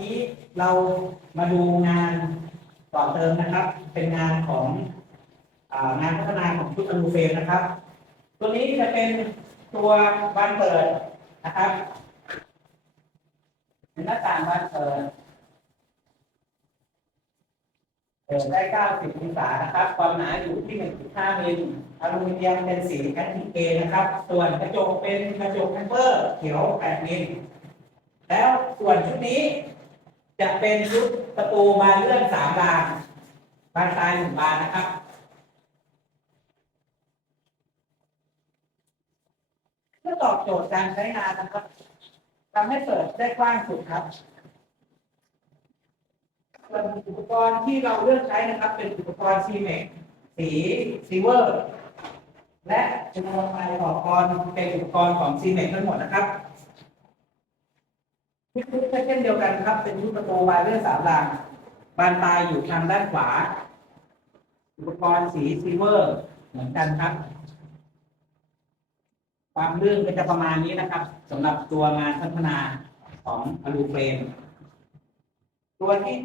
นี้เรามาดูงานต่อเติมนะครับ เป็นงานขององานพัฒนาของชุดอลูเฟรมนะครับ ตัวนี้จะเป็นตัวบานเปิดนะครับเป็นหน้าต่างบานเปิดเปิดได้ 90องศานะครับ ความหนาอยู่ที่ 1.5มิลอลูมิเนียมเป็นสีแอนติเกนะครับ ส่วนกระจกเป็นกระจกแทมเปอร์เขียว 8มิลแล้วส่วนชุดนี้ จะเป็นชุดประตูบานเลื่อนสามบานบานซ้ายหนึ่งบานนะครับเพื่อตอบโจทย์การใช้งานนะครับทำให้เปิดได้กว้างสุดครับส่วนอุปกรณ์ที่เราเลือกใช้นะครับ เป็นอุปกรณ์ซีเมกสีซิลเวอร์ และอุปกรณ์ไฟออกกรเป็นอุปกรณ์ของซีเมกทั้งหมดนะครับ ชุดชุดเช่นเดียวกันครับ เป็นชุดประตูบานเลื่อนสามรางบานปลายอยู่ทางด้านขวา อุปกรณ์สีซิลเวอร์ เหมือนกันครับ ความลื่นก็จะประมาณนี้นะครับสำหรับตัวงานพัฒนาของอลูเฟรมตัวที่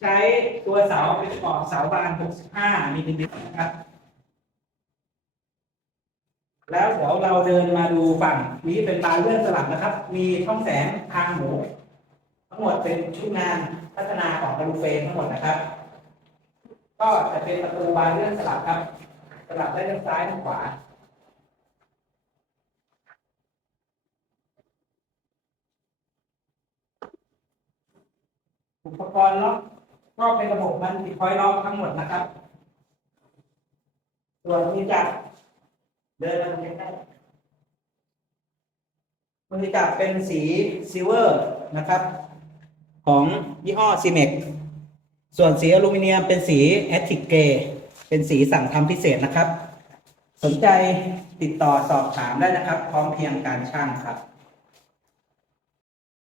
ใช้ตัวเสาเป็นกรอบเสาบาน 65มิลลิเมตรนะครับ แล้วเดี๋ยวเราเดินมาดูฝั่งนี้เป็นบานเลื่อนสลับนะครับ มีช่องแสงทางหมูทั้งหมดเป็นชุดงานพัฒนาของกระดูเฟรมทั้งหมดนะครับ ก็จะเป็นประตูบานเลื่อนสลับครับ สลับได้ทั้งซ้ายทั้งขวาอุปกรณ์ล็อกก็เป็นระบบมันติดคอยล็อกทั้งหมดนะครับ ส่วนที่จับ เดินมาตรงนี้ได้มือจับเป็นสีซิลเวอร์นะครับ ของยี่ห้อซีเมกส่วนสีอลูมิเนียมเป็นสีแอติกเกเป็นสีสั่งทำพิเศษนะครับ สนใจติดต่อสอบถามได้นะครับ พร้อมเพียงการช่างครับ